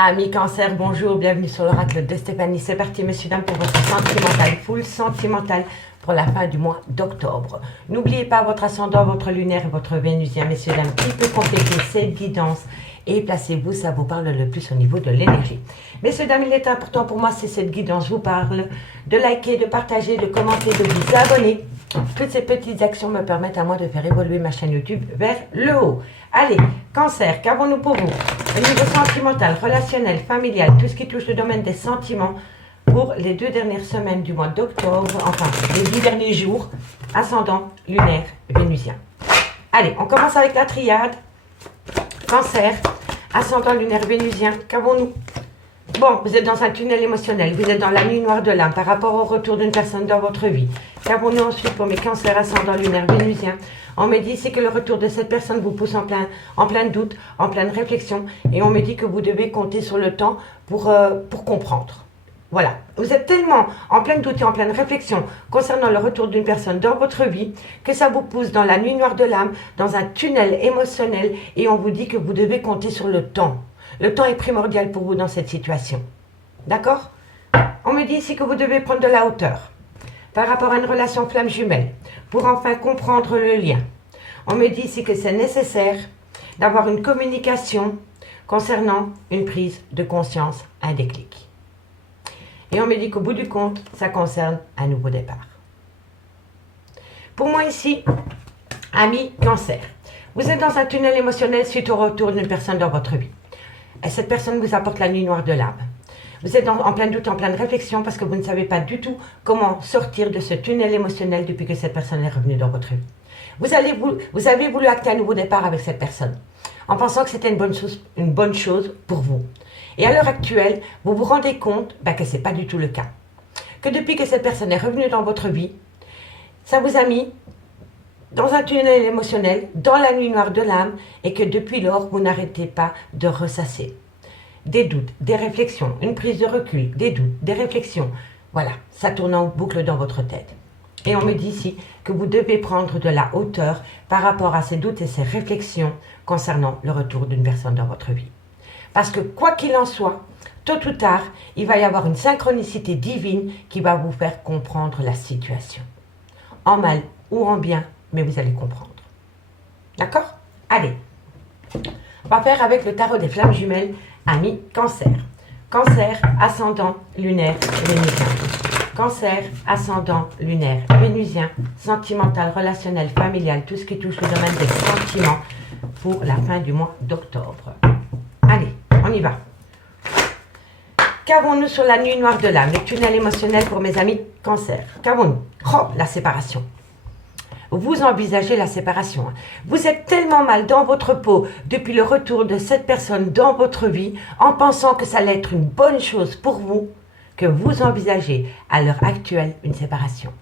Amis cancer, bonjour, bienvenue sur l'oracle de Stéphanie. C'est parti, messieurs, dames, pour votre sentimental, full sentimental pour la fin du mois d'octobre. N'oubliez pas votre ascendant, votre lunaire et votre vénusien, messieurs, dames, qui peut compléter cette guidance. Et placez-vous, ça vous parle le plus au niveau de l'énergie. Messieurs, dames, il est important pour moi, si cette guidance vous parle, de liker, de partager, de commenter, de vous abonner. Toutes ces petites actions me permettent à moi de faire évoluer ma chaîne YouTube vers le haut. Allez, cancer, qu'avons-nous pour vous? Au niveau sentimental, relationnel, familial, tout ce qui touche le domaine des sentiments pour les 2 dernières semaines du mois d'octobre, enfin les 10 derniers jours, ascendant, lunaire, vénusien. Allez, on commence avec la triade. Cancer, ascendant, lunaire, vénusien, qu'avons-nous? Bon, vous êtes dans un tunnel émotionnel, vous êtes dans la nuit noire de l'âme par rapport au retour d'une personne dans votre vie. Qu'avons-nous ensuite pour mes cancers ascendant lunaire vénusien? On me dit c'est que le retour de cette personne vous pousse en plein doute, en pleine réflexion, et on me dit que vous devez compter sur le temps pour comprendre. Voilà, vous êtes tellement en plein doute et en pleine réflexion concernant le retour d'une personne dans votre vie que ça vous pousse dans la nuit noire de l'âme, dans un tunnel émotionnel, et on vous dit que vous devez compter sur le temps. Le temps est primordial pour vous dans cette situation. D'accord? On me dit ici que vous devez prendre de la hauteur par rapport à une relation flamme jumelle pour enfin comprendre le lien. On me dit ici que c'est nécessaire d'avoir une communication concernant une prise de conscience, un déclic. Et on me dit qu'au bout du compte, ça concerne un nouveau départ. Pour moi ici, ami cancer, vous êtes dans un tunnel émotionnel suite au retour d'une personne dans votre vie. Et cette personne vous apporte la nuit noire de l'âme. Vous êtes en plein doute, en pleine réflexion parce que vous ne savez pas du tout comment sortir de ce tunnel émotionnel depuis que cette personne est revenue dans votre vie. Vous avez voulu acter un nouveau départ avec cette personne en pensant que c'était une bonne chose pour vous. Et à l'heure actuelle, vous vous rendez compte que ce n'est pas du tout le cas. Que depuis que cette personne est revenue dans votre vie, ça vous a mis dans un tunnel émotionnel, dans la nuit noire de l'âme, et que depuis lors, vous n'arrêtez pas de ressasser. Des doutes, des réflexions, une prise de recul, des doutes, des réflexions. Voilà, ça tourne en boucle dans votre tête. Et on me dit ici que vous devez prendre de la hauteur par rapport à ces doutes et ces réflexions concernant le retour d'une personne dans votre vie. Parce que quoi qu'il en soit, tôt ou tard, il va y avoir une synchronicité divine qui va vous faire comprendre la situation. En mal ou en bien, mais vous allez comprendre. D'accord? Allez, on va faire avec le tarot des flammes jumelles, ami cancer. Cancer, ascendant, lunaire, vénusien. Cancer, ascendant, lunaire, vénusien, sentimental, relationnel, familial, tout ce qui touche le domaine des sentiments pour la fin du mois d'octobre. Allez, on y va. Qu'avons-nous sur la nuit noire de l'âme, le tunnel émotionnel pour mes amis cancer? Qu'avons-nous? Oh, la séparation. Vous envisagez la séparation. Vous êtes tellement mal dans votre peau depuis le retour de cette personne dans votre vie, en pensant que ça allait être une bonne chose pour vous, que vous envisagez à l'heure actuelle une séparation.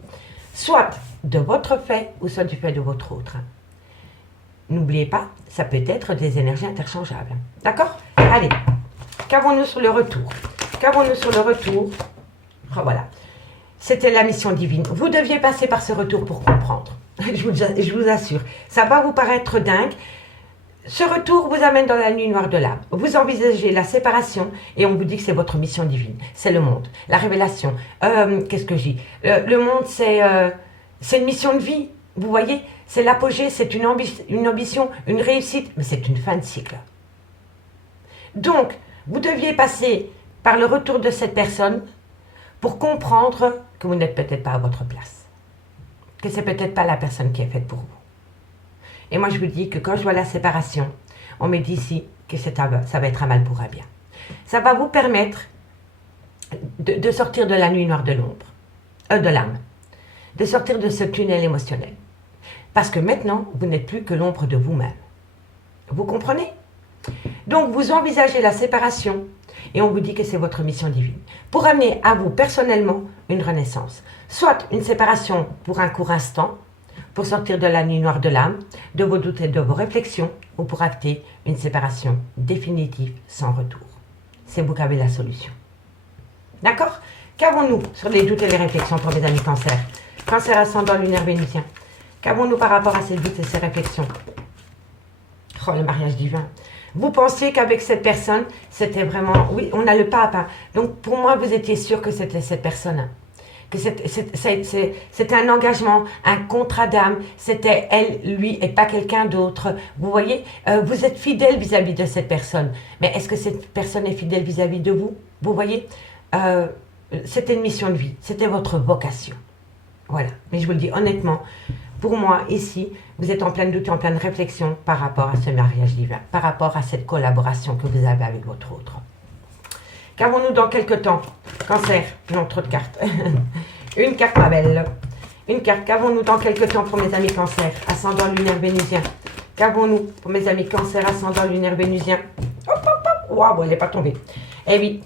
Soit de votre fait, ou soit du fait de votre autre. N'oubliez pas, ça peut être des énergies interchangeables. D'accord? Allez, qu'avons-nous sur le retour? Qu'avons-nous sur le retour? Oh, voilà. C'était la mission divine. Vous deviez passer par ce retour pour comprendre. Je vous assure, ça va vous paraître dingue. Ce retour vous amène dans la nuit noire de l'âme. Vous envisagez la séparation et on vous dit que c'est votre mission divine. C'est le monde, la révélation. Qu'est-ce que je dis? Le monde, c'est une mission de vie. Vous voyez, c'est l'apogée, c'est une ambition, une réussite, mais c'est une fin de cycle. Donc, vous deviez passer par le retour de cette personne pour comprendre que vous n'êtes peut-être pas à votre place. Que c'est peut-être pas la personne qui est faite pour vous. Et moi, je vous dis que quand je vois la séparation, on me dit ici que ça va être un mal pour un bien. Ça va vous permettre de sortir de la nuit noire de l'âme, de sortir de ce tunnel émotionnel. Parce que maintenant, vous n'êtes plus que l'ombre de vous-même. Vous comprenez? Donc, vous envisagez la séparation et on vous dit que c'est votre mission divine. Pour amener à vous, personnellement, une renaissance. Soit une séparation pour un court instant, pour sortir de la nuit noire de l'âme, de vos doutes et de vos réflexions, ou pour acter une séparation définitive sans retour. C'est vous qui avez la solution. D'accord? Qu'avons-nous sur les doutes et les réflexions pour mes amis cancer? Cancer ascendant lunaire vénusien. Qu'avons-nous par rapport à ces doutes et ces réflexions? Oh, le mariage divin. Vous pensiez qu'avec cette personne, c'était vraiment... Oui, on a le pape. Hein. Donc, pour moi, vous étiez sûr que c'était cette personne. Hein. Que c'était un engagement, un contrat d'âme. C'était elle, lui, et pas quelqu'un d'autre. Vous voyez, vous êtes fidèle vis-à-vis de cette personne. Mais est-ce que cette personne est fidèle vis-à-vis de vous? Vous voyez, c'était une mission de vie. C'était votre vocation. Voilà. Mais je vous le dis honnêtement, pour moi, ici, vous êtes en pleine doute et en pleine réflexion par rapport à ce mariage divin, par rapport à cette collaboration que vous avez avec votre autre. Qu'avons-nous dans quelques temps? Cancer, non, trop de cartes. Une carte, ma belle. Une carte. Qu'avons-nous dans quelques temps pour mes amis cancer, ascendant lunaire vénusien? Qu'avons-nous pour mes amis cancer, ascendant lunaire vénusien? Hop, hop, hop. Waouh, elle n'est pas tombée. Eh oui,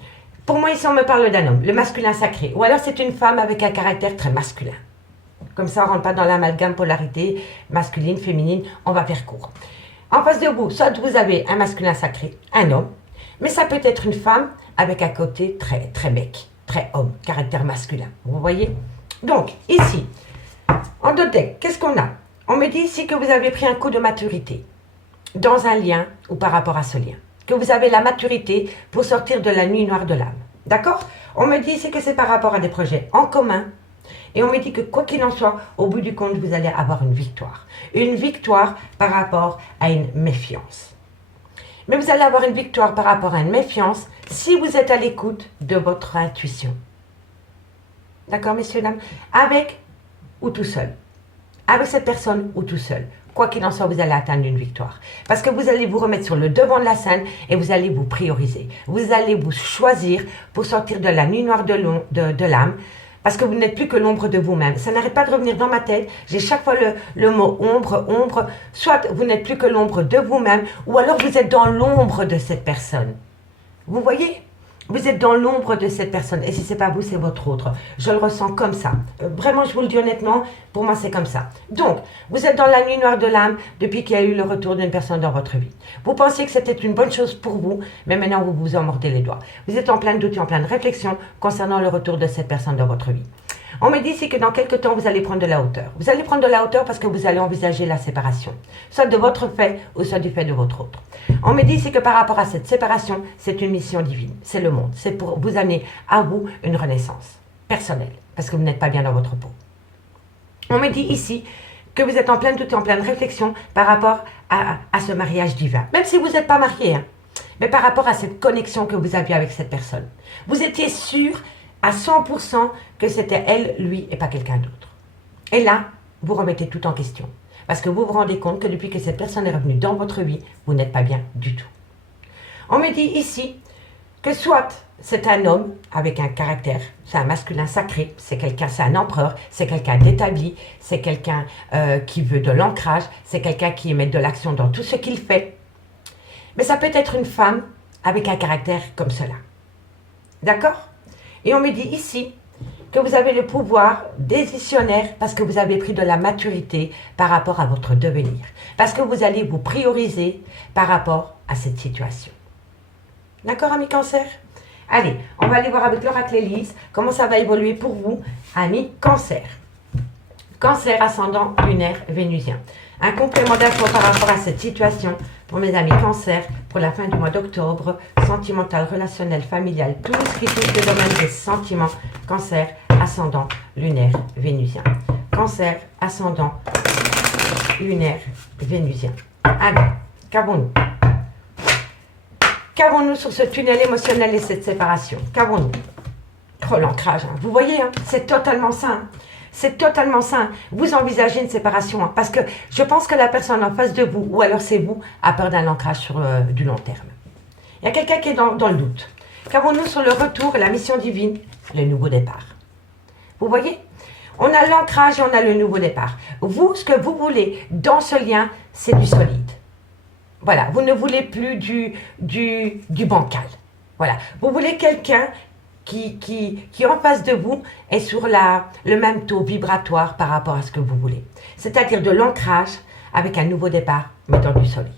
pour moi, ici, on me parle d'un homme, le masculin sacré. Ou alors, c'est une femme avec un caractère très masculin. Comme ça, on ne rentre pas dans l'amalgame polarité masculine, féminine, on va faire court. En face de vous, soit vous avez un masculin sacré, un homme, mais ça peut être une femme avec un côté très mec, très homme, caractère masculin. Vous voyez? Donc, ici, en deux decks, qu'est-ce qu'on a? On me dit ici que vous avez pris un coup de maturité dans un lien ou par rapport à ce lien. Que vous avez la maturité pour sortir de la nuit noire de l'âme. D'accord? On me dit ici que c'est par rapport à des projets en commun. Et on me dit que quoi qu'il en soit, au bout du compte, vous allez avoir une victoire. Une victoire par rapport à une méfiance. Mais vous allez avoir une victoire par rapport à une méfiance si vous êtes à l'écoute de votre intuition. D'accord, messieurs, dames? Avec ou tout seul. Avec cette personne ou tout seul. Quoi qu'il en soit, vous allez atteindre une victoire. Parce que vous allez vous remettre sur le devant de la scène et vous allez vous prioriser. Vous allez vous choisir pour sortir de la nuit noire de l'âme. Parce que vous n'êtes plus que l'ombre de vous-même. Ça n'arrête pas de revenir dans ma tête. J'ai chaque fois le mot ombre. Soit vous n'êtes plus que l'ombre de vous-même, ou alors vous êtes dans l'ombre de cette personne. Vous voyez? Vous êtes dans l'ombre de cette personne. Et si ce n'est pas vous, c'est votre autre. Je le ressens comme ça. Vraiment, je vous le dis honnêtement, pour moi, c'est comme ça. Donc, vous êtes dans la nuit noire de l'âme depuis qu'il y a eu le retour d'une personne dans votre vie. Vous pensiez que c'était une bonne chose pour vous, mais maintenant, vous vous en mordez les doigts. Vous êtes en plein doute et en pleine réflexion concernant le retour de cette personne dans votre vie. On me dit ici que dans quelques temps, vous allez prendre de la hauteur. Vous allez prendre de la hauteur parce que vous allez envisager la séparation. Soit de votre fait ou soit du fait de votre autre. On me dit ici que par rapport à cette séparation, c'est une mission divine. C'est le monde. C'est pour vous amener à vous une renaissance personnelle. Parce que vous n'êtes pas bien dans votre peau. On me dit ici que vous êtes en pleine doute et en pleine réflexion par rapport à ce mariage divin. Même si vous n'êtes pas marié. Hein, mais par rapport à cette connexion que vous aviez avec cette personne. Vous étiez sûr à 100% que c'était elle, lui et pas quelqu'un d'autre. Et là, vous remettez tout en question. Parce que vous vous rendez compte que depuis que cette personne est revenue dans votre vie, vous n'êtes pas bien du tout. On me dit ici que soit c'est un homme avec un caractère, c'est un masculin sacré, c'est quelqu'un, c'est un empereur, c'est quelqu'un d'établi, c'est quelqu'un qui veut de l'ancrage, c'est quelqu'un qui émet de l'action dans tout ce qu'il fait. Mais ça peut être une femme avec un caractère comme cela. D'accord ? Et on me dit ici que vous avez le pouvoir décisionnaire parce que vous avez pris de la maturité par rapport à votre devenir. Parce que vous allez vous prioriser par rapport à cette situation. D'accord, amis cancer? Allez, on va aller voir avec l'oracle Élise comment ça va évoluer pour vous, amis cancer. Cancer ascendant lunaire vénusien. Un complément d'info par rapport à cette situation pour mes amis cancer pour la fin du mois d'octobre, sentimental, relationnel, familial, tout ce qui touche le domaine des sentiments, cancer, ascendant, lunaire, vénusien. Cancer, ascendant, lunaire, vénusien. Alors, qu'avons-nous? Qu'avons-nous sur ce tunnel émotionnel et cette séparation? Qu'avons-nous? Trop l'ancrage, hein. Vous voyez, hein, c'est totalement ça. Hein. C'est totalement sain. Vous envisagez une séparation. Hein, parce que je pense que la personne en face de vous, ou alors c'est vous, a peur d'un ancrage sur du long terme. Il y a quelqu'un qui est dans le doute. Qu'avons-nous sur le retour et la mission divine? Le nouveau départ. Vous voyez? On a l'ancrage et on a le nouveau départ. Vous, ce que vous voulez dans ce lien, c'est du solide. Voilà. Vous ne voulez plus du bancal. Voilà. Vous voulez quelqu'un qui en face de vous est sur le même taux vibratoire par rapport à ce que vous voulez. C'est-à-dire de l'ancrage avec un nouveau départ, mais dans du solide.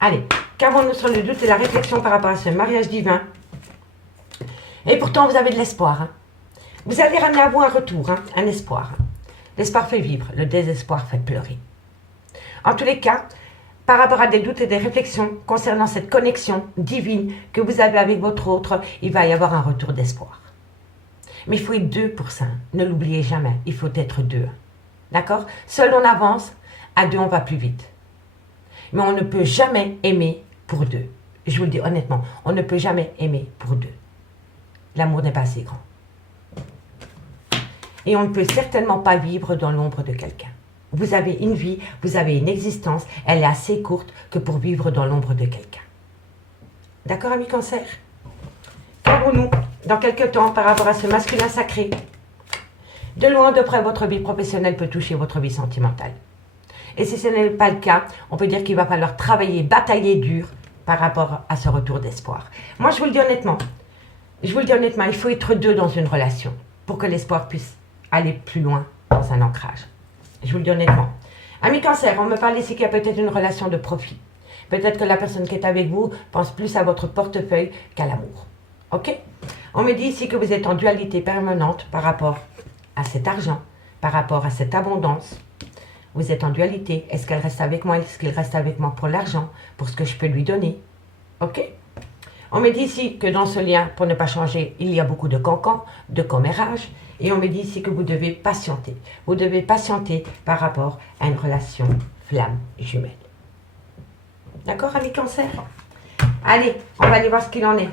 Allez, qu'avons-nous sur le doute et la réflexion par rapport à ce mariage divin? Et pourtant, vous avez de l'espoir. Hein. Vous allez ramener à vous un retour, hein, un espoir. L'espoir fait vivre, le désespoir fait pleurer. En tous les cas, par rapport à des doutes et des réflexions concernant cette connexion divine que vous avez avec votre autre, il va y avoir un retour d'espoir. Mais il faut être deux pour ça. Ne l'oubliez jamais, il faut être deux. D'accord? Seul on avance, à deux on va plus vite. Mais on ne peut jamais aimer pour deux. Je vous le dis honnêtement, on ne peut jamais aimer pour deux. L'amour n'est pas assez grand. Et on ne peut certainement pas vivre dans l'ombre de quelqu'un. Vous avez une vie, vous avez une existence, elle est assez courte que pour vivre dans l'ombre de quelqu'un. D'accord, amis Cancer? Qu'avons-nous dans quelques temps par rapport à ce masculin sacré? De loin, de près, votre vie professionnelle peut toucher votre vie sentimentale. Et si ce n'est pas le cas, on peut dire qu'il va falloir travailler, batailler dur par rapport à ce retour d'espoir. Moi, je vous le dis honnêtement, il faut être deux dans une relation pour que l'espoir puisse aller plus loin dans un ancrage. Je vous le dis honnêtement. Amis Cancer, on me parle ici qu'il y a peut-être une relation de profit. Peut-être que la personne qui est avec vous pense plus à votre portefeuille qu'à l'amour. Ok? On me dit ici que vous êtes en dualité permanente par rapport à cet argent, par rapport à cette abondance. Vous êtes en dualité. Est-ce qu'elle reste avec moi? Est-ce qu'il reste avec moi pour l'argent? Pour ce que je peux lui donner? Ok? On me dit ici que dans ce lien, pour ne pas changer, il y a beaucoup de cancans, de commérages. Et on me dit ici que vous devez patienter. Vous devez patienter par rapport à une relation flamme jumelle. D'accord, amis Cancer? Allez, on va aller voir ce qu'il en est.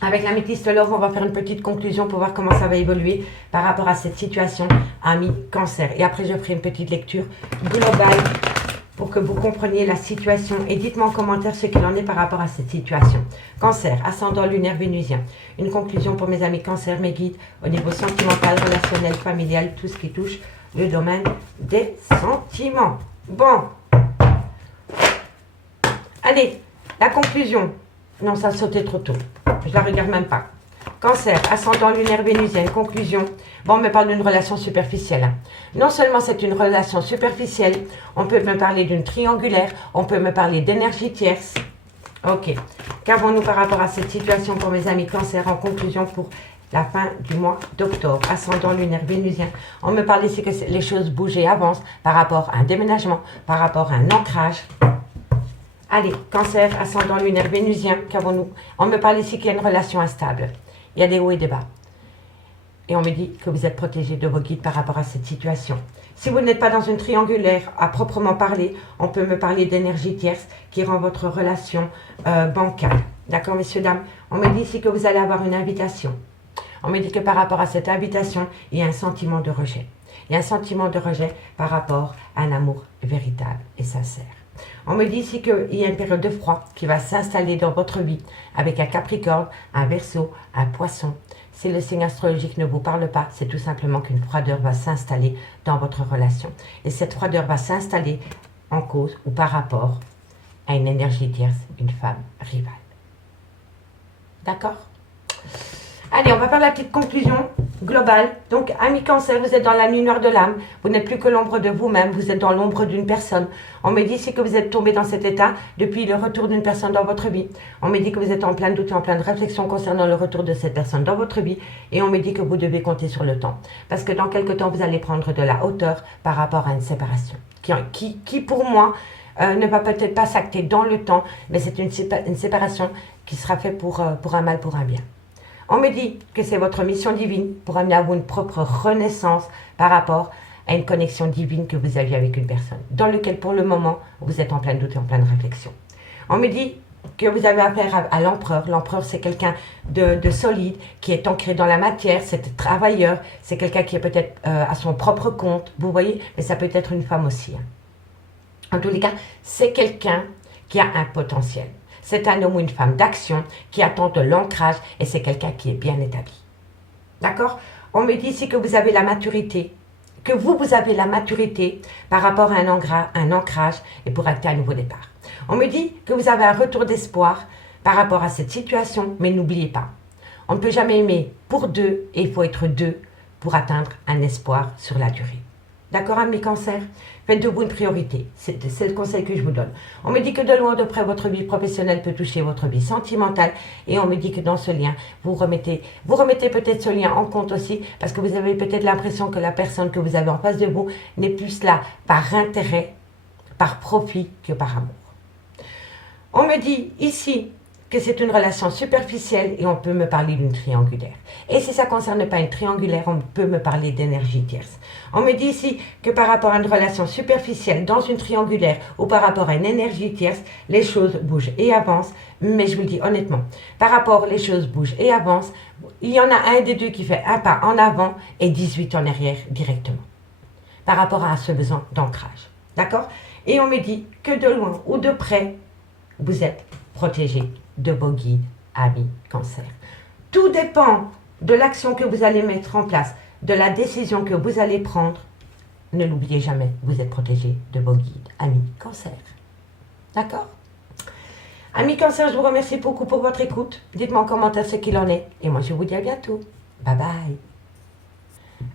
Avec l'améthyste Love, on va faire une petite conclusion pour voir comment ça va évoluer par rapport à cette situation, amis Cancer. Et après, je ferai une petite lecture globale pour que vous compreniez la situation. Et dites-moi en commentaire ce qu'il en est par rapport à cette situation. Cancer, ascendant lunaire vénusien. Une conclusion pour mes amis Cancer, mes guides, au niveau sentimental, relationnel, familial, tout ce qui touche le domaine des sentiments. Bon. Allez, la conclusion. Non, ça a sauté trop tôt. Je la regarde même pas. Cancer, ascendant lunaire vénusien, conclusion. Bon, on me parle d'une relation superficielle. Non seulement c'est une relation superficielle, on peut me parler d'une triangulaire, on peut me parler d'énergie tierce. Ok. Qu'avons-nous par rapport à cette situation pour mes amis Cancer en conclusion pour la fin du mois d'octobre? Ascendant lunaire vénusien. On me parle ici que les choses bougent et avancent par rapport à un déménagement, par rapport à un ancrage. Allez, Cancer, ascendant lunaire vénusien, qu'avons-nous? On me parle ici qu'il y a une relation instable. Il y a des hauts et des bas. Et on me dit que vous êtes protégé de vos guides par rapport à cette situation. Si vous n'êtes pas dans une triangulaire à proprement parler, on peut me parler d'énergie tierce qui rend votre relation bancale. D'accord, messieurs, dames? On me dit ici que vous allez avoir une invitation. On me dit que par rapport à cette invitation, il y a un sentiment de rejet. Il y a un sentiment de rejet par rapport à un amour véritable et sincère. On me dit ici qu'il y a une période de froid qui va s'installer dans votre vie avec un Capricorne, un Verseau, un Poisson. Si le signe astrologique ne vous parle pas, c'est tout simplement qu'une froideur va s'installer dans votre relation. Et cette froideur va s'installer en cause ou par rapport à une énergie tierce, une femme rivale. D'accord? Allez, on va faire la petite conclusion globale. Donc, amis Cancer, vous êtes dans la nuit noire de l'âme. Vous n'êtes plus que l'ombre de vous-même. Vous êtes dans l'ombre d'une personne. On me dit ici que vous êtes tombé dans cet état depuis le retour d'une personne dans votre vie. On me dit que vous êtes en plein doute et en pleine réflexion concernant le retour de cette personne dans votre vie. Et on me dit que vous devez compter sur le temps. Parce que dans quelques temps, vous allez prendre de la hauteur par rapport à une séparation. Qui pour moi, ne va peut-être pas s'acter dans le temps, mais c'est une séparation qui sera faite pour un mal, pour un bien. On me dit que c'est votre mission divine pour amener à vous une propre renaissance par rapport à une connexion divine que vous aviez avec une personne, dans lequel pour le moment, vous êtes en plein doute et en pleine réflexion. On me dit que vous avez affaire à l'empereur. L'empereur, c'est quelqu'un de solide, qui est ancré dans la matière, c'est un travailleur, c'est quelqu'un qui est peut-être à son propre compte, vous voyez, mais ça peut être une femme aussi. En tous les cas, c'est quelqu'un qui a un potentiel. C'est un homme ou une femme d'action qui attend de l'ancrage et c'est quelqu'un qui est bien établi. D'accord? On me dit ici que vous avez la maturité, que vous avez la maturité par rapport à un ancrage et pour acter un nouveau départ. On me dit que vous avez un retour d'espoir par rapport à cette situation, mais n'oubliez pas, on ne peut jamais aimer pour deux et il faut être deux pour atteindre un espoir sur la durée. D'accord, amis Cancer? Faites de vous une priorité. C'est le conseil que je vous donne. On me dit que de loin de près, votre vie professionnelle peut toucher votre vie sentimentale. Et on me dit que dans ce lien, vous remettez peut-être ce lien en compte aussi, parce que vous avez peut-être l'impression que la personne que vous avez en face de vous n'est plus là par intérêt par profit que par amour. On me dit ici que c'est une relation superficielle et on peut me parler d'une triangulaire. Et si ça ne concerne pas une triangulaire, on peut me parler d'énergie tierce. On me dit ici que par rapport à une relation superficielle dans une triangulaire ou par rapport à une énergie tierce, les choses bougent et avancent. Mais je vous le dis honnêtement, par rapport les choses bougent et avancent, il y en a un des deux qui fait un pas en avant et 18 en arrière directement. Par rapport à ce besoin d'ancrage. D'accord? Et on me dit que de loin ou de près, vous êtes protégé de vos guides, amis, cancer. Tout dépend de l'action que vous allez mettre en place, de la décision que vous allez prendre. Ne l'oubliez jamais, vous êtes protégé de vos guides, amis, cancer. D'accord? Amis cancer, je vous remercie beaucoup pour votre écoute. Dites-moi en commentaire ce qu'il en est. Et moi, je vous dis à bientôt. Bye bye.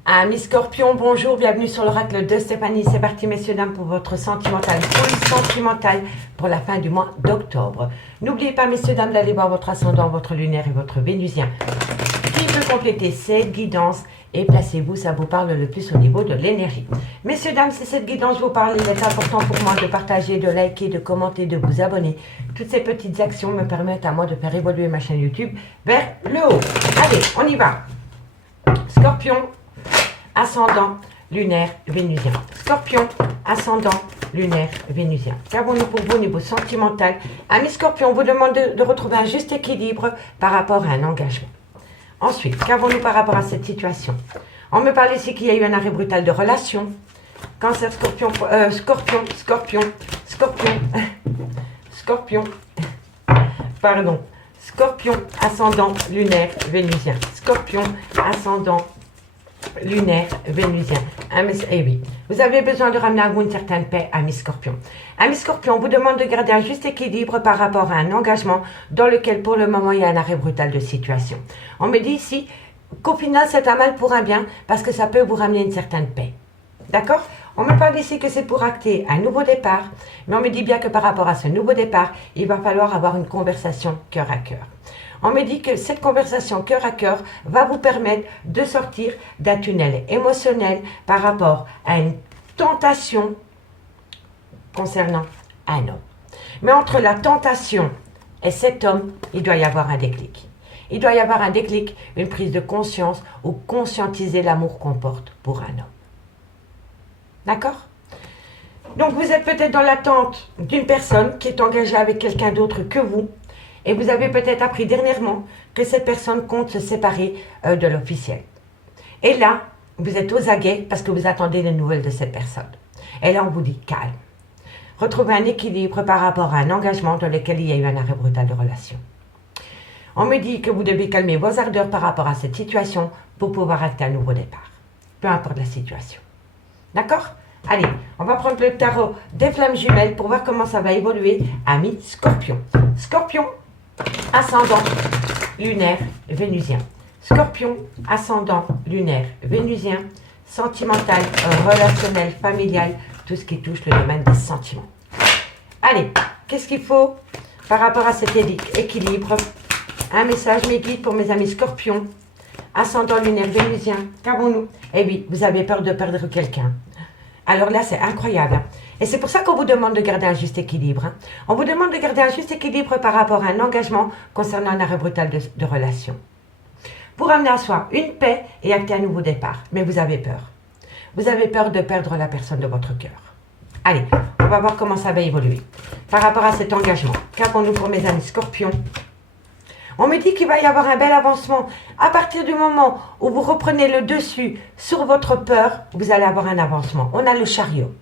Amis Scorpion, bonjour, bienvenue sur l'oracle de Stéphanie. C'est parti, messieurs, dames, pour votre sentimental, full sentimental pour la fin du mois d'octobre. N'oubliez pas, messieurs, dames, d'aller voir votre ascendant, votre lunaire et votre vénusien qui peut compléter cette guidance. Et placez-vous, ça vous parle le plus au niveau de l'énergie. Messieurs, dames, si cette guidance vous parle, il est important pour moi de partager, de liker, de commenter, de vous abonner. Toutes ces petites actions me permettent à moi de faire évoluer ma chaîne YouTube vers le haut. Allez, on y va. Scorpion, ascendant, lunaire, vénusien. Scorpion, ascendant, lunaire, vénusien. Qu'avons-nous pour vous au niveau sentimental? Amis Scorpion, on vous demande de retrouver un juste équilibre par rapport à un engagement. Ensuite, qu'avons-nous par rapport à cette situation? On me parle ici qu'il y a eu un arrêt brutal de relation. Cancer, Scorpion, Scorpion, pardon. Scorpion, ascendant, lunaire, vénusien. Scorpion, ascendant, lunaire, vénusien. Eh oui, vous avez besoin de ramener à vous une certaine paix, amis Scorpion. Amis Scorpion, on vous demande de garder un juste équilibre par rapport à un engagement dans lequel pour le moment il y a un arrêt brutal de situation. On me dit ici qu'au final c'est un mal pour un bien parce que ça peut vous ramener une certaine paix. D'accord? On me parle ici que c'est pour acter un nouveau départ, mais on me dit bien que par rapport à ce nouveau départ, il va falloir avoir une conversation cœur à cœur. On me dit que cette conversation cœur à cœur va vous permettre de sortir d'un tunnel émotionnel par rapport à une tentation concernant un homme. Mais entre la tentation et cet homme, il doit y avoir un déclic. Il doit y avoir un déclic, une prise de conscience ou conscientiser l'amour qu'on porte pour un homme. D'accord? Donc vous êtes peut-être dans l'attente d'une personne qui est engagée avec quelqu'un d'autre que vous. Et vous avez peut-être appris dernièrement que cette personne compte se séparer de l'officiel. Et là, vous êtes aux aguets parce que vous attendez les nouvelles de cette personne. Et là, on vous dit calme. Retrouvez un équilibre par rapport à un engagement dans lequel il y a eu un arrêt brutal de relation. On me dit que vous devez calmer vos ardeurs par rapport à cette situation pour pouvoir acter un nouveau départ. Peu importe la situation. D'accord? Allez, on va prendre le tarot des flammes jumelles pour voir comment ça va évoluer. Amis Scorpion. Scorpion, ascendant, lunaire, vénusien. Scorpion, ascendant, lunaire, vénusien, sentimental, relationnel, familial, tout ce qui touche le domaine des sentiments. Allez, qu'est-ce qu'il faut par rapport à cet équilibre? Un message, mes guides, pour mes amis Scorpions, ascendant, lunaire, vénusien. Qu'avons-nous? Eh oui, vous avez peur de perdre quelqu'un. Alors là, c'est incroyable. Et c'est pour ça qu'on vous demande de garder un juste équilibre. On vous demande de garder un juste équilibre par rapport à un engagement concernant un arrêt brutal de relation. Pour amener à soi une paix et acter un nouveau départ. Mais vous avez peur. Vous avez peur de perdre la personne de votre cœur. Allez, on va voir comment ça va évoluer. Par rapport à cet engagement, qu'avons-nous pour mes amis Scorpions? On me dit qu'il va y avoir un bel avancement. À partir du moment où vous reprenez le dessus sur votre peur, vous allez avoir un avancement. On a le chariot.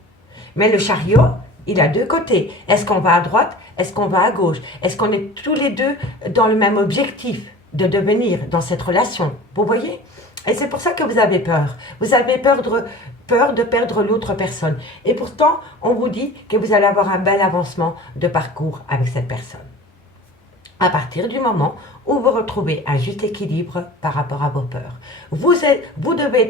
Mais le chariot, il a deux côtés. Est-ce qu'on va à droite? Est-ce qu'on va à gauche? Est-ce qu'on est tous les deux dans le même objectif de devenir dans cette relation? Vous voyez? Et c'est pour ça que vous avez peur. Vous avez peur de perdre l'autre personne. Et pourtant, on vous dit que vous allez avoir un bel avancement de parcours avec cette personne. À partir du moment où vous retrouvez un juste équilibre par rapport à vos peurs. Vous devez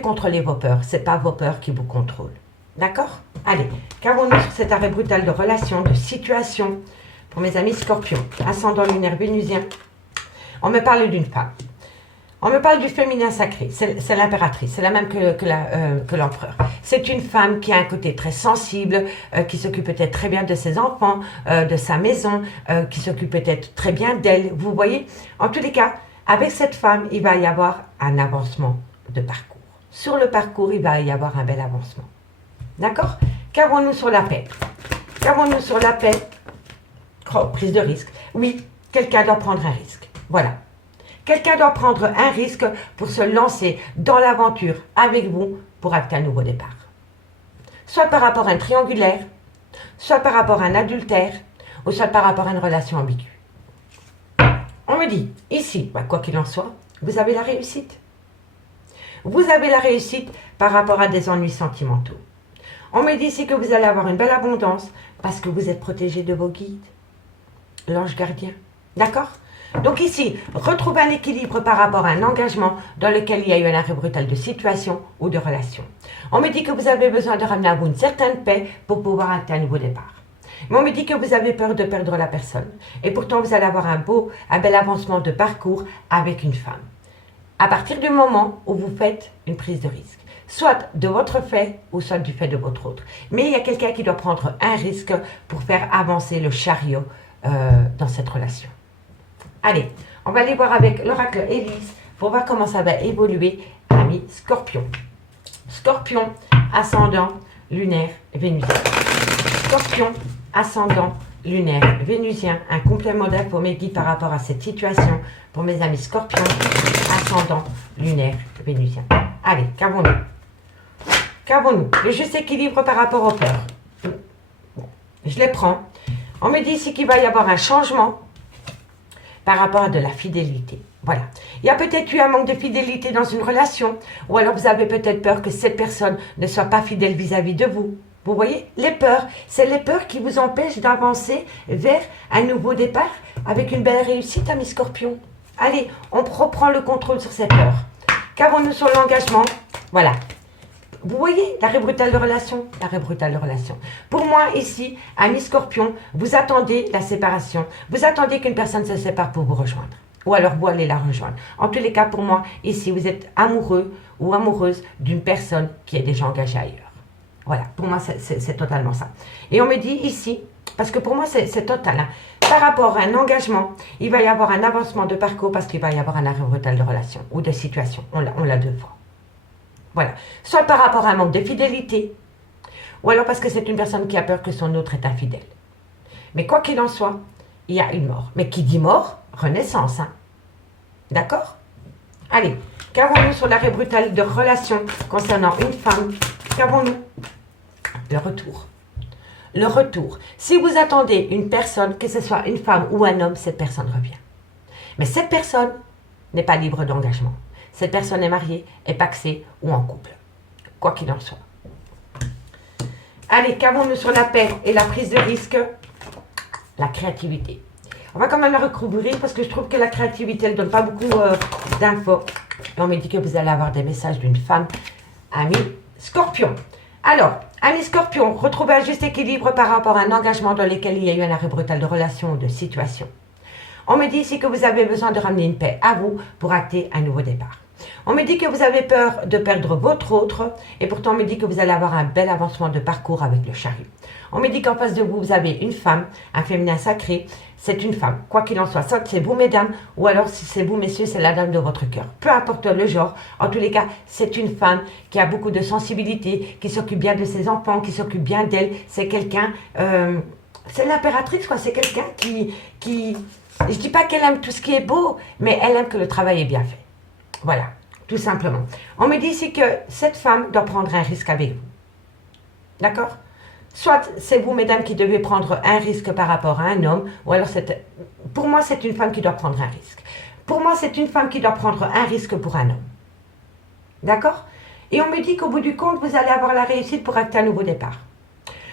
contrôler vos peurs, ce n'est pas vos peurs qui vous contrôlent. D'accord? Allez, qu'avons-nous sur cet arrêt brutal de relation, de situation pour mes amis Scorpions, ascendant lunaire vénusien? On me parle d'une femme. On me parle du féminin sacré, c'est l'impératrice, c'est la même que l'empereur. C'est une femme qui a un côté très sensible, qui s'occupe peut-être très bien de ses enfants, de sa maison, qui s'occupe peut-être très bien d'elle, vous voyez. En tous les cas, avec cette femme, il va y avoir un avancement de parcours. Sur le parcours, il va y avoir un bel avancement. D'accord? Qu'avons-nous sur la paix? Qu'avons-nous sur la paix? Oh, prise de risque. Oui, quelqu'un doit prendre un risque. Voilà. Quelqu'un doit prendre un risque pour se lancer dans l'aventure avec vous pour acter un nouveau départ. Soit par rapport à un triangulaire, soit par rapport à un adultère, ou soit par rapport à une relation ambiguë. On me dit, ici, quoi qu'il en soit, vous avez la réussite. Vous avez la réussite par rapport à des ennuis sentimentaux. On me dit ici que vous allez avoir une belle abondance parce que vous êtes protégé de vos guides, l'ange gardien. D'accord? Donc ici, retrouvez un équilibre par rapport à un engagement dans lequel il y a eu un arrêt brutal de situation ou de relation. On me dit que vous avez besoin de ramener à vous une certaine paix pour pouvoir acter un nouveau départ. Mais on me dit que vous avez peur de perdre la personne. Et pourtant, vous allez avoir un bel avancement de parcours avec une femme. À partir du moment où vous faites une prise de risque. Soit de votre fait ou soit du fait de votre autre. Mais il y a quelqu'un qui doit prendre un risque pour faire avancer le chariot dans cette relation. Allez, on va aller voir avec l'oracle Élise pour voir comment ça va évoluer, ami Scorpion. Scorpion, ascendant, lunaire, vénusien. Scorpion, ascendant, lunaire, vénusien. Un complément d'infos mes guides par rapport à cette situation pour mes amis Scorpion, ascendant, lunaire, vénusien. Allez, qu'avons-nous? Qu'avons-nous? Le juste équilibre par rapport aux peurs. Je les prends. On me dit ici qu'il va y avoir un changement par rapport à de la fidélité. Voilà. Il y a peut-être eu un manque de fidélité dans une relation, ou alors vous avez peut-être peur que cette personne ne soit pas fidèle vis-à-vis de vous. Vous voyez, les peurs, c'est les peurs qui vous empêchent d'avancer vers un nouveau départ avec une belle réussite, ami Scorpion. Allez, on reprend le contrôle sur ces peurs. Qu'avons-nous sur l'engagement? Voilà. Vous voyez, l'arrêt brutal de relation, l'arrêt brutal de relation. Pour moi, ici, ami Scorpion, vous attendez la séparation. Vous attendez qu'une personne se sépare pour vous rejoindre. Ou alors vous allez la rejoindre. En tous les cas, pour moi, ici, vous êtes amoureux ou amoureuse d'une personne qui est déjà engagée ailleurs. Voilà, pour moi, c'est totalement ça. Et on me dit ici, parce que pour moi, c'est total. Hein, par rapport à un engagement, il va y avoir un avancement de parcours parce qu'il va y avoir un arrêt brutal de relation ou de situation. On l'a deux fois. Voilà. Soit par rapport à un manque de fidélité, ou alors parce que c'est une personne qui a peur que son autre est infidèle. Mais quoi qu'il en soit, il y a une mort. Mais qui dit mort, renaissance. Hein. D'accord? Allez, qu'avons-nous sur l'arrêt brutal de relation concernant une femme? Qu'avons-nous? Le retour. Le retour. Si vous attendez une personne, que ce soit une femme ou un homme, cette personne revient. Mais cette personne n'est pas libre d'engagement. Cette personne est mariée, est paxée ou en couple. Quoi qu'il en soit. Allez, qu'avons-nous sur la paix et la prise de risque? La créativité. On va quand même la recouvrir parce que je trouve que la créativité, elle ne donne pas beaucoup d'infos. Et on me dit que vous allez avoir des messages d'une femme, ami Scorpion. Alors, ami Scorpion, retrouvez un juste équilibre par rapport à un engagement dans lequel il y a eu un arrêt brutal de relation ou de situation. On me dit ici que vous avez besoin de ramener une paix à vous pour acter un nouveau départ. On me dit que vous avez peur de perdre votre autre et pourtant on me dit que vous allez avoir un bel avancement de parcours avec le chariot. On me dit qu'en face de vous, vous avez une femme, un féminin sacré, c'est une femme, quoi qu'il en soit. Soit c'est vous, mesdames, ou alors si c'est vous, messieurs, c'est la dame de votre cœur. Peu importe le genre, en tous les cas, c'est une femme qui a beaucoup de sensibilité, qui s'occupe bien de ses enfants, qui s'occupe bien d'elle. C'est quelqu'un, c'est l'impératrice, quoi. C'est quelqu'un qui... Je dis pas qu'elle aime tout ce qui est beau, mais elle aime que le travail est bien fait. Voilà, tout simplement. On me dit ici que cette femme doit prendre un risque avec vous. D'accord? Soit c'est vous, mesdames, qui devez prendre un risque par rapport à un homme, ou alors pour moi, c'est une femme qui doit prendre un risque. Pour moi, c'est une femme qui doit prendre un risque pour un homme. D'accord? Et on me dit qu'au bout du compte, vous allez avoir la réussite pour acter un nouveau départ.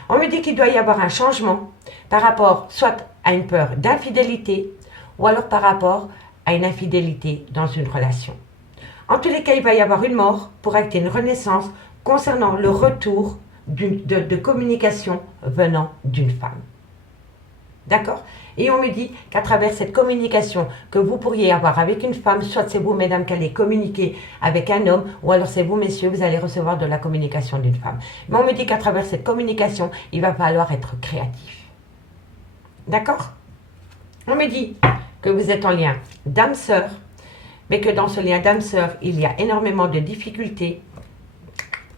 On me dit qu'il doit y avoir un changement par rapport soit à une peur d'infidélité, ou alors par rapport à une infidélité dans une relation. En tous les cas, il va y avoir une mort pour acter une renaissance concernant le retour de communication venant d'une femme. D'accord? Et on me dit qu'à travers cette communication que vous pourriez avoir avec une femme, soit c'est vous, mesdames, qui allez communiquer avec un homme, ou alors c'est vous, messieurs, vous allez recevoir de la communication d'une femme. Mais on me dit qu'à travers cette communication, il va falloir être créatif. D'accord? On me dit que vous êtes en lien d'âme-sœur, mais que dans ce lien d'âme-sœur, il y a énormément de difficultés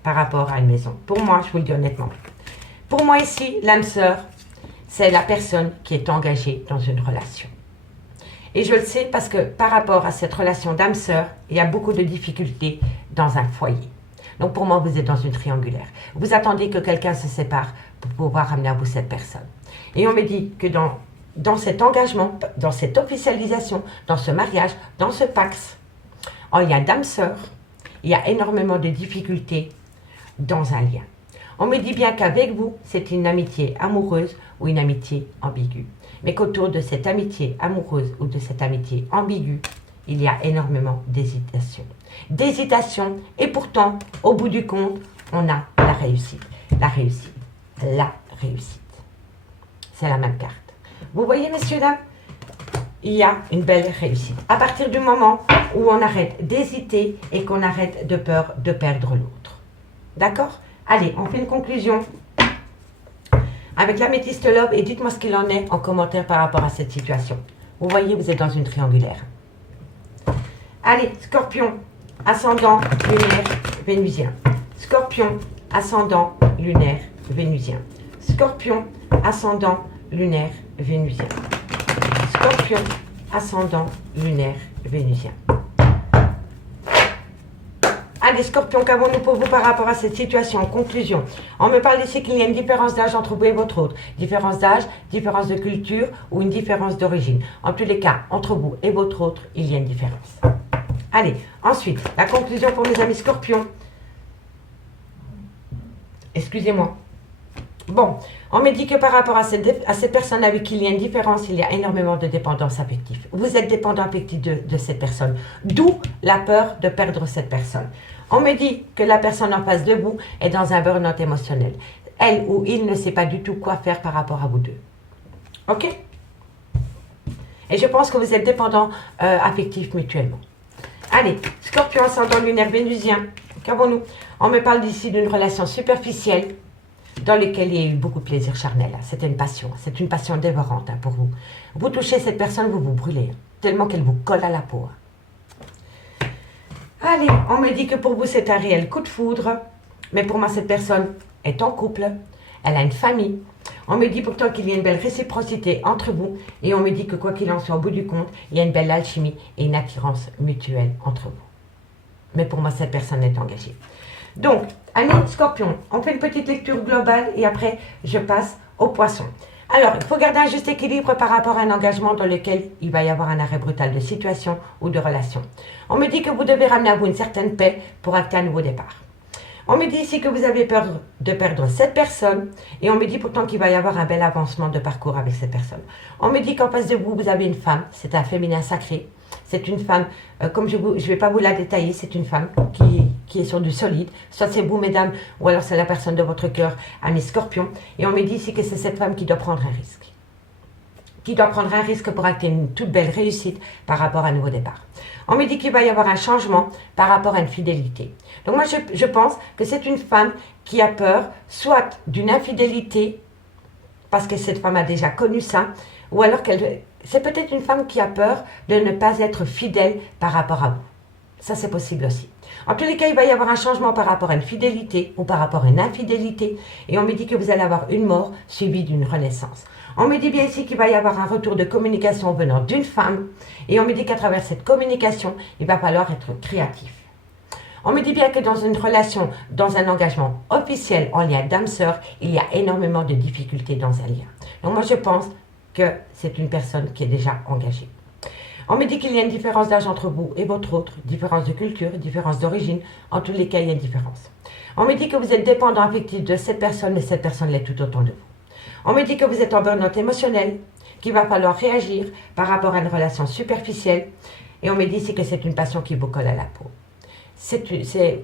par rapport à une maison. Pour moi, je vous le dis honnêtement. Pour moi ici, l'âme-sœur, c'est la personne qui est engagée dans une relation. Et je le sais parce que par rapport à cette relation d'âme-sœur, il y a beaucoup de difficultés dans un foyer. Donc pour moi, vous êtes dans une triangulaire. Vous attendez que quelqu'un se sépare pour pouvoir amener à vous cette personne. Et on me dit que dans cet engagement, dans cette officialisation, dans ce mariage, dans ce pax, en lien d'âme-sœur, il y a énormément de difficultés dans un lien. On me dit bien qu'avec vous, c'est une amitié amoureuse ou une amitié ambiguë. Mais qu'autour de cette amitié amoureuse ou de cette amitié ambiguë, il y a énormément d'hésitation. D'hésitation, et pourtant, au bout du compte, on a la réussite. La réussite. La réussite. C'est la même carte. Vous voyez, messieurs, dames, il y a une belle réussite. À partir du moment où on arrête d'hésiter et qu'on arrête de peur de perdre l'autre. D'accord? Allez, on fait une conclusion avec l'améthyste love et dites-moi ce qu'il en est en commentaire par rapport à cette situation. Vous voyez, vous êtes dans une triangulaire. Allez, Scorpion, ascendant lunaire vénusien. Scorpion, ascendant lunaire vénusien. Scorpion, ascendant lunaire vénusien. Scorpion, ascendant lunaire vénusien. Allez, Scorpion, qu'avons-nous pour vous par rapport à cette situation? En conclusion, on me parle ici qu'il y a une différence d'âge entre vous et votre autre. Différence d'âge, différence de culture ou une différence d'origine. En tous les cas, entre vous et votre autre, il y a une différence. Allez, ensuite, la conclusion pour mes amis Scorpions. Excusez-moi. Bon, on me dit que par rapport à ces personnes avec qui il y a une différence, il y a énormément de dépendance affective. Vous êtes dépendant affectif de cette personne, d'où la peur de perdre cette personne. On me dit que la personne en face de vous est dans un burn-out émotionnel. Elle ou il ne sait pas du tout quoi faire par rapport à vous deux. Ok? Et je pense que vous êtes dépendants affectifs mutuellement. Allez, Scorpion ascendant lunaire vénusien, qu'avons-nous? On me parle d'ici d'une relation superficielle, dans lequel il y a eu beaucoup de plaisir charnel. C'est une passion dévorante pour vous. Vous touchez cette personne, vous vous brûlez, tellement qu'elle vous colle à la peau. Allez, on me dit que pour vous c'est un réel coup de foudre, mais pour moi cette personne est en couple, elle a une famille. On me dit pourtant qu'il y a une belle réciprocité entre vous, et on me dit que quoi qu'il en soit au bout du compte, il y a une belle alchimie et une attirance mutuelle entre vous. Mais pour moi cette personne est engagée. Donc, amis Scorpion, on fait une petite lecture globale et après, je passe aux poissons. Alors, il faut garder un juste équilibre par rapport à un engagement dans lequel il va y avoir un arrêt brutal de situation ou de relation. On me dit que vous devez ramener à vous une certaine paix pour acter un nouveau départ. On me dit ici que vous avez peur de perdre cette personne et on me dit pourtant qu'il va y avoir un bel avancement de parcours avec cette personne. On me dit qu'en face de vous, vous avez une femme, c'est un féminin sacré. C'est une femme, comme je ne vais pas vous la détailler, c'est une femme qui est sur du solide. Soit c'est vous, mesdames, ou alors c'est la personne de votre cœur, ami Scorpion. Et on me dit ici que c'est cette femme qui doit prendre un risque. Qui doit prendre un risque pour acter une toute belle réussite par rapport à un nouveau départ. On me dit qu'il va y avoir un changement par rapport à une fidélité. Donc moi, je pense que c'est une femme qui a peur, soit d'une infidélité, parce que cette femme a déjà connu ça, ou alors c'est peut-être une femme qui a peur de ne pas être fidèle par rapport à vous. Ça, c'est possible aussi. En tous les cas, il va y avoir un changement par rapport à une fidélité ou par rapport à une infidélité. Et on me dit que vous allez avoir une mort suivie d'une renaissance. On me dit bien ici qu'il va y avoir un retour de communication venant d'une femme. Et on me dit qu'à travers cette communication, il va falloir être créatif. On me dit bien que dans une relation, dans un engagement officiel en lien d'âme-sœur, il y a énormément de difficultés dans un lien. Donc moi, je pense que c'est une personne qui est déjà engagée. On me dit qu'il y a une différence d'âge entre vous et votre autre, différence de culture, différence d'origine. En tous les cas, il y a une différence. On me dit que vous êtes dépendant affectif de cette personne, mais cette personne l'est tout autant de vous. On me dit que vous êtes en burn-out émotionnel, qu'il va falloir réagir par rapport à une relation superficielle. Et on me dit ici que c'est une passion qui vous colle à la peau.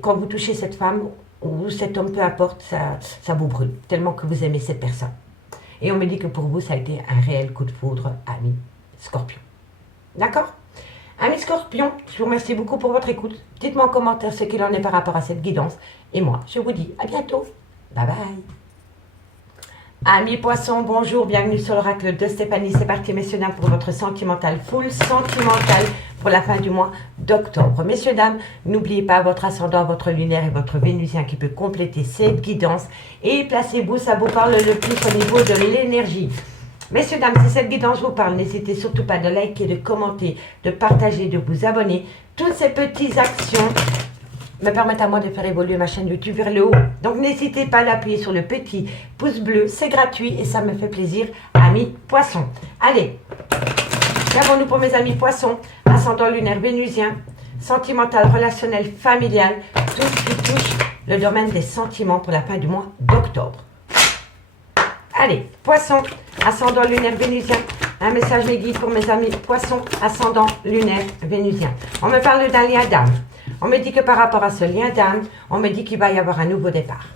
Quand vous touchez cette femme ou cet homme, peu importe, ça vous brûle, tellement que vous aimez cette personne. Et on me dit que pour vous, ça a été un réel coup de foudre, ami Scorpion. D'accord? Amis Scorpion, je vous remercie beaucoup pour votre écoute. Dites-moi en commentaire ce qu'il en est par rapport à cette guidance. Et moi, je vous dis à bientôt. Bye bye. Amis Poissons, bonjour, bienvenue sur l'oracle de Stéphanie. C'est parti, messieurs, dames, pour votre sentimental, full sentimental pour la fin du mois d'octobre. Messieurs, dames, n'oubliez pas votre ascendant, votre lunaire et votre vénusien qui peut compléter cette guidance. Et placez-vous, ça vous parle le plus au niveau de l'énergie. Messieurs, dames, si cette guidance vous parle, n'hésitez surtout pas de liker, de commenter, de partager, de vous abonner. Toutes ces petites actions me permettent à moi de faire évoluer ma chaîne YouTube vers le haut. Donc n'hésitez pas à appuyer sur le petit pouce bleu, c'est gratuit et ça me fait plaisir, amis Poissons. Allez, qu'avons-nous pour mes amis Poissons? Ascendant lunaire vénusien, sentimental, relationnel, familial, tout ce qui touche le domaine des sentiments pour la fin du mois d'octobre. Allez, Poissons, ascendant lunaire vénusien, un message mes guides pour mes amis Poissons, ascendant lunaire vénusien. On me parle d'un lien d'âme. On me dit que par rapport à ce lien d'âme, on me dit qu'il va y avoir un nouveau départ.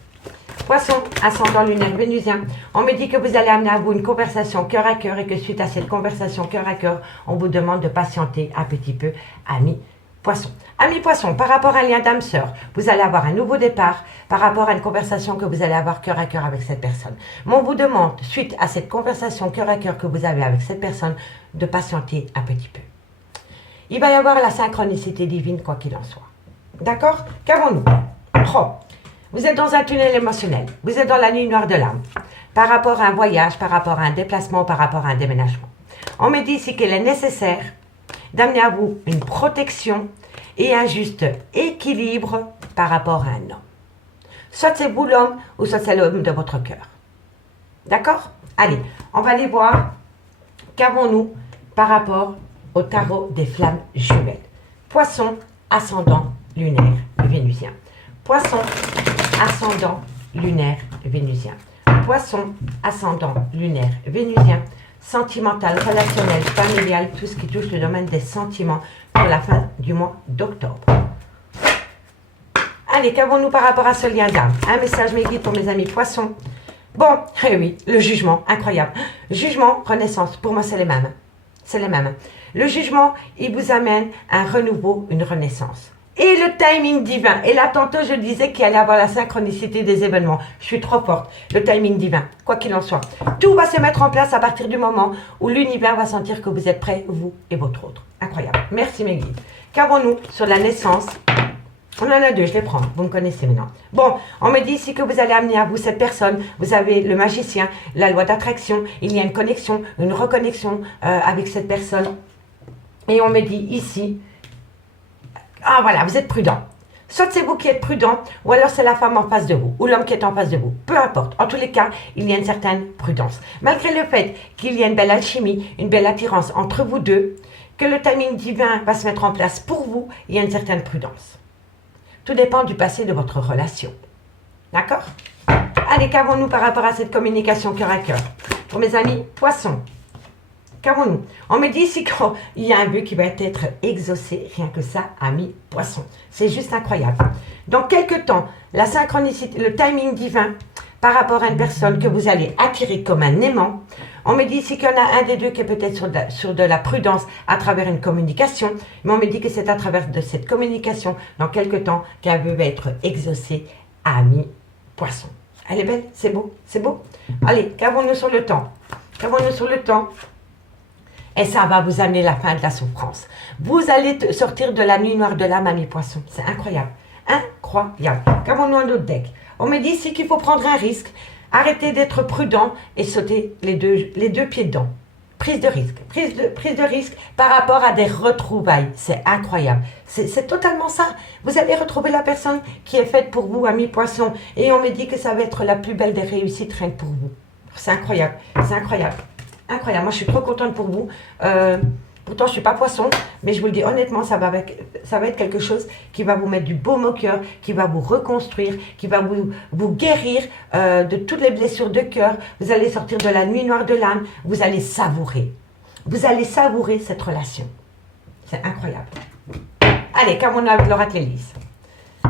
Poissons, ascendant lunaire vénusien, on me dit que vous allez amener à vous une conversation cœur à cœur et que suite à cette conversation cœur à cœur, on vous demande de patienter un petit peu, amis Poissons. Amis Poissons, par rapport à un lien d'âme sœur, vous allez avoir un nouveau départ par rapport à une conversation que vous allez avoir cœur à cœur avec cette personne. Mais on vous demande, suite à cette conversation cœur à cœur que vous avez avec cette personne, de patienter un petit peu. Il va y avoir la synchronicité divine, quoi qu'il en soit. D'accord? Qu'avons-nous? Oh. Vous êtes dans un tunnel émotionnel. Vous êtes dans la nuit noire de l'âme. Par rapport à un voyage, par rapport à un déplacement, par rapport à un déménagement. On me dit ici qu'il est nécessaire d'amener à vous une protection et un juste équilibre par rapport à un homme. Soit c'est vous l'homme, ou soit c'est l'homme de votre cœur. D'accord? Allez, on va aller voir qu'avons-nous par rapport au tarot des flammes jumelles. Poisson, ascendant, lunaire, vénusien. Poisson, ascendant, lunaire, vénusien. Poisson, ascendant, lunaire, vénusien. Sentimental, relationnel, familial, tout ce qui touche le domaine des sentiments pour la fin du mois d'octobre. Allez, qu'avons-nous par rapport à ce lien d'âme? Un message mes guides pour mes amis Poissons. Bon, eh oui, le jugement, incroyable. Jugement, renaissance, pour moi c'est les mêmes. C'est les mêmes. Le jugement, il vous amène un renouveau, une renaissance. Et le timing divin. Et là, tantôt, je disais qu'il allait avoir la synchronicité des événements. Je suis trop forte. Le timing divin, quoi qu'il en soit. Tout va se mettre en place à partir du moment où l'univers va sentir que vous êtes prêts, vous et votre autre. Incroyable. Merci mes guides. Qu'avons-nous sur la naissance? On en a deux, je les prends. Vous me connaissez maintenant. Bon, on me dit ici que vous allez amener à vous cette personne. Vous avez le magicien, la loi d'attraction. Il y a une connexion, une reconnexion avec cette personne. Et on me dit ici... Ah voilà, vous êtes prudent. Soit c'est vous qui êtes prudent, ou alors c'est la femme en face de vous, ou l'homme qui est en face de vous. Peu importe. En tous les cas, il y a une certaine prudence. Malgré le fait qu'il y a une belle alchimie, une belle attirance entre vous deux, que le timing divin va se mettre en place pour vous, il y a une certaine prudence. Tout dépend du passé de votre relation. D'accord? Allez, qu'avons-nous par rapport à cette communication cœur à cœur? Pour mes amis Poissons. Qu'avons-nous? On me dit ici qu'il y a un vœu qui va être exaucé, rien que ça, amis Poissons. C'est juste incroyable. Dans quelques temps, la synchronicité, le timing divin par rapport à une personne que vous allez attirer comme un aimant, on me dit ici qu'il y en a un des deux qui est peut-être sur de la prudence à travers une communication, mais on me dit que c'est à travers de cette communication, dans quelques temps, qu'un vœu va être exaucé, amis Poissons. Elle est belle? C'est beau? C'est beau? Allez, qu'avons-nous sur le temps? Qu'avons-nous sur le temps? Et ça va vous amener la fin de la souffrance. Vous allez sortir de la nuit noire de l'âme, amis Poissons. C'est incroyable. Incroyable. Qu'avons-nous un autre deck? On me dit ici qu'il faut prendre un risque, arrêter d'être prudent et sauter les deux pieds dedans. Prise de risque. Prise de risque par rapport à des retrouvailles. C'est incroyable. C'est totalement ça. Vous allez retrouver la personne qui est faite pour vous, amis Poissons. Et on me dit que ça va être la plus belle des réussites rien que pour vous. C'est incroyable. C'est incroyable. Incroyable, moi je suis trop contente pour vous. Pourtant je ne suis pas Poisson, mais je vous le dis honnêtement, ça va être quelque chose qui va vous mettre du baume au cœur, qui va vous reconstruire, qui va vous guérir de toutes les blessures de cœur. Vous allez sortir de la nuit noire de l'âme, vous allez savourer. Vous allez savourer cette relation. C'est incroyable. Allez, qu'avons-nous avec l'oracle Élise?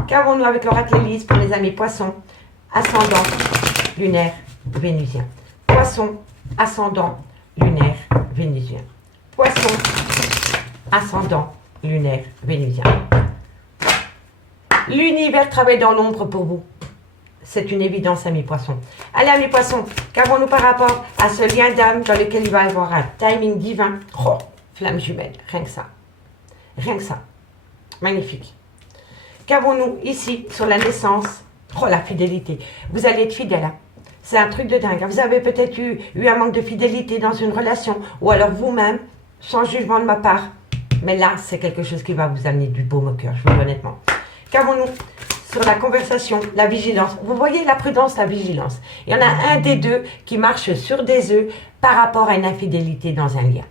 Qu'avons-nous avec l'oracle Élise pour les amis Poissons, ascendant, lunaire, vénusien? Poisson, ascendant, lunaire, vénusien. Poisson, ascendant, lunaire, vénusien. L'univers travaille dans l'ombre pour vous. C'est une évidence, amis poissons. Allez, amis poissons, qu'avons-nous par rapport à ce lien d'âme dans lequel il va y avoir un timing divin? Oh, flamme jumelle, rien que ça. Rien que ça. Magnifique. Qu'avons-nous ici sur la naissance? Oh, la fidélité. Vous allez être fidèle. Hein. C'est un truc de dingue. Vous avez peut-être eu un manque de fidélité dans une relation, ou alors vous-même, sans jugement de ma part. Mais là, c'est quelque chose qui va vous amener du baume au cœur, je vous le dis honnêtement. Qu'avons-nous sur la conversation, la vigilance? Vous voyez la prudence, la vigilance. Il y en a un des deux qui marche sur des œufs par rapport à une infidélité dans un lien.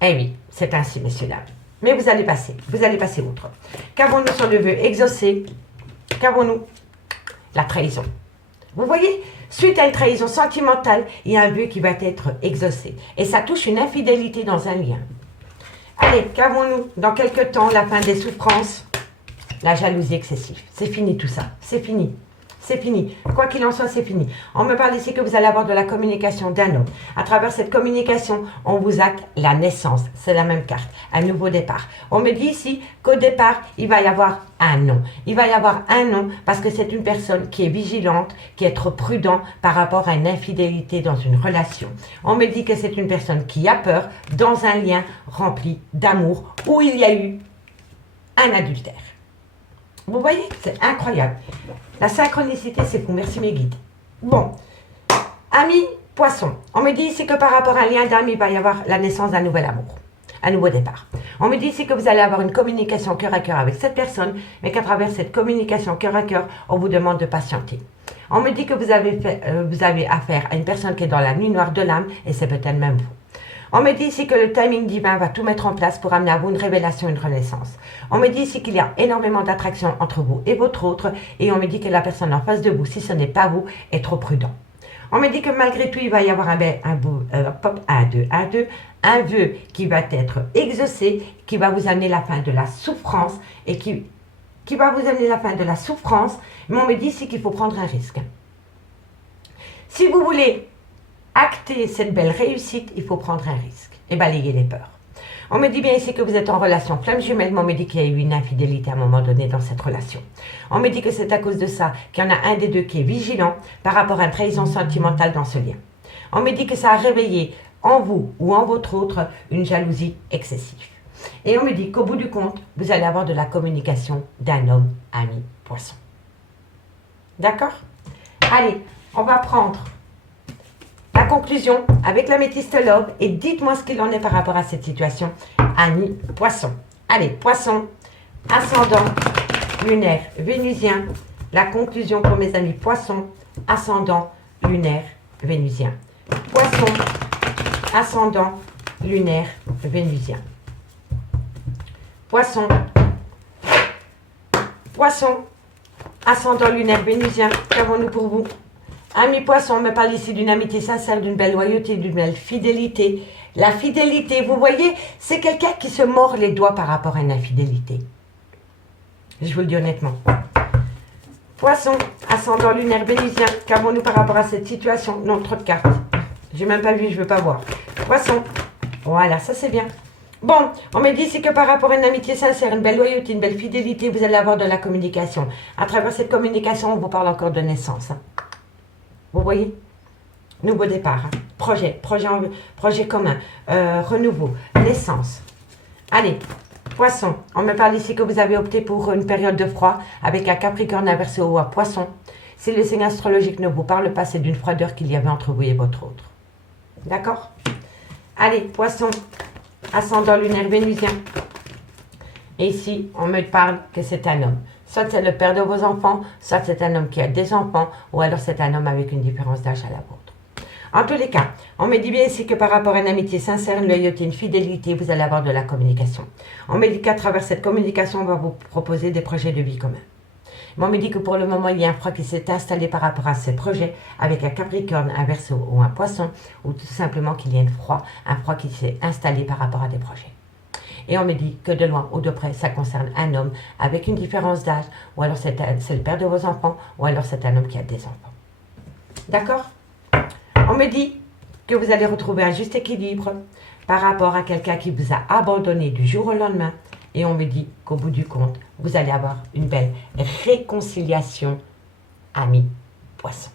Eh oui, c'est ainsi, messieurs, dames. Mais vous allez passer outre. Qu'avons-nous sur le vœu exaucé? Qu'avons-nous? La trahison. Vous voyez, suite à une trahison sentimentale, il y a un vœu qui va être exaucé. Et ça touche une infidélité dans un lien. Allez, qu'avons-nous? Dans quelques temps, la fin des souffrances, la jalousie excessive. C'est fini tout ça, c'est fini. C'est fini. Quoi qu'il en soit, c'est fini. On me parle ici que vous allez avoir de la communication d'un homme. À travers cette communication, on vous acte la naissance. C'est la même carte. Un nouveau départ. On me dit ici qu'au départ, il va y avoir un non. Il va y avoir un non parce que c'est une personne qui est vigilante, qui est trop prudent par rapport à une infidélité dans une relation. On me dit que c'est une personne qui a peur dans un lien rempli d'amour où il y a eu un adultère. Vous voyez, c'est incroyable. La synchronicité, c'est fou. Merci mes guides. Bon, amis poissons, on me dit ici que par rapport à un lien d'âme, il va y avoir la naissance d'un nouvel amour, un nouveau départ. On me dit ici que vous allez avoir une communication cœur à cœur avec cette personne, mais qu'à travers cette communication cœur à cœur, on vous demande de patienter. On me dit que vous avez affaire à une personne qui est dans la nuit noire de l'âme, et c'est peut-être même vous. On me dit ici que le timing divin va tout mettre en place pour amener à vous une révélation, une renaissance. On me dit ici qu'il y a énormément d'attraction entre vous et votre autre, et on me dit que la personne en face de vous, si ce n'est pas vous, est trop prudent. On me dit que malgré tout, il va y avoir un vœu qui va être exaucé, qui va vous amener la fin de la souffrance, et qui va vous amener la fin de la souffrance, mais on me dit ici qu'il faut prendre un risque. Si vous voulez acter cette belle réussite, il faut prendre un risque et balayer les peurs. On me dit bien ici que vous êtes en relation flamme jumelle, mais on me dit qu'il y a eu une infidélité à un moment donné dans cette relation. On me dit que c'est à cause de ça qu'il y en a un des deux qui est vigilant par rapport à une trahison sentimentale dans ce lien. On me dit que ça a réveillé en vous ou en votre autre une jalousie excessive. Et on me dit qu'au bout du compte, vous allez avoir de la communication d'un homme ami poisson. D'accord? Allez, on va prendre la conclusion avec l'améthystologue et dites-moi ce qu'il en est par rapport à cette situation, amis poisson. Allez, poisson, ascendant, lunaire, vénusien. La conclusion pour mes amis poissons, ascendant, lunaire, vénusien. Poisson, ascendant, lunaire, vénusien. Poisson, poisson, ascendant, lunaire, vénusien. Qu'avons-nous pour vous? Amis poissons, on me parle ici d'une amitié sincère, d'une belle loyauté, d'une belle fidélité. La fidélité, vous voyez, c'est quelqu'un qui se mord les doigts par rapport à une infidélité. Je vous le dis honnêtement. Poisson, ascendant lunaire vénusien, qu'avons-nous par rapport à cette situation? Non, trop de cartes. J'ai même pas vu, je veux pas voir. Poisson, voilà, ça c'est bien. Bon, on me dit ici que par rapport à une amitié sincère, une belle loyauté, une belle fidélité, vous allez avoir de la communication. À travers cette communication, on vous parle encore de naissance. Vous voyez? Nouveau départ, hein. projet commun, renouveau, naissance. Allez, poisson, on me parle ici que vous avez opté pour une période de froid avec un Capricorne inversé au poisson. Si le signe astrologique ne vous parle pas, c'est d'une froideur qu'il y avait entre vous et votre autre. D'accord? Allez, poisson, ascendant lunaire vénusien. Et ici, on me parle que c'est un homme. Soit c'est le père de vos enfants, soit c'est un homme qui a des enfants, ou alors c'est un homme avec une différence d'âge à la vôtre. En tous les cas, on me dit bien ici que par rapport à une amitié sincère, une loyauté, une fidélité, vous allez avoir de la communication. On me dit qu'à travers cette communication, on va vous proposer des projets de vie communs. Mais on me dit que pour le moment, il y a un froid qui s'est installé par rapport à ces projets, avec un Capricorne, un Verseau ou un Poisson, ou tout simplement qu'il y a un froid qui s'est installé par rapport à des projets. Et on me dit que de loin ou de près, ça concerne un homme avec une différence d'âge, ou alors c'est le père de vos enfants, ou alors c'est un homme qui a des enfants. D'accord? On me dit que vous allez retrouver un juste équilibre par rapport à quelqu'un qui vous a abandonné du jour au lendemain. Et on me dit qu'au bout du compte, vous allez avoir une belle réconciliation ami poisson.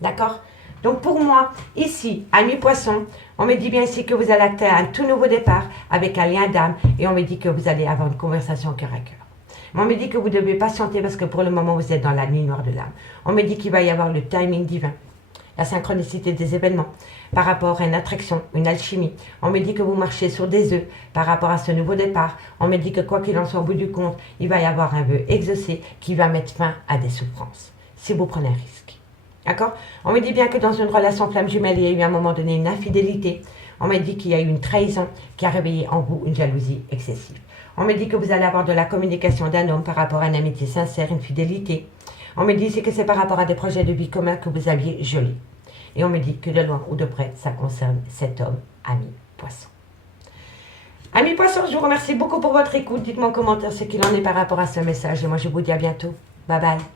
D'accord? Donc pour moi, ici, ami poisson, on me dit bien ici que vous allez acter un tout nouveau départ avec un lien d'âme et on me dit que vous allez avoir une conversation cœur à cœur. On me dit que vous devez patienter parce que pour le moment, vous êtes dans la nuit noire de l'âme. On me dit qu'il va y avoir le timing divin, la synchronicité des événements par rapport à une attraction, une alchimie. On me dit que vous marchez sur des œufs par rapport à ce nouveau départ. On me dit que quoi qu'il en soit au bout du compte, il va y avoir un vœu exaucé qui va mettre fin à des souffrances, si vous prenez un risque. D'accord? On me dit bien que dans une relation flamme jumelle, il y a eu à un moment donné une infidélité. On me dit qu'il y a eu une trahison qui a réveillé en vous une jalousie excessive. On me dit que vous allez avoir de la communication d'un homme par rapport à une amitié sincère, une fidélité. On me dit que c'est par rapport à des projets de vie communs que vous aviez gelés. Et on me dit que de loin ou de près, ça concerne cet homme, ami poisson. Ami poisson, je vous remercie beaucoup pour votre écoute. Dites-moi en commentaire ce qu'il en est par rapport à ce message. Et moi, je vous dis à bientôt. Bye bye.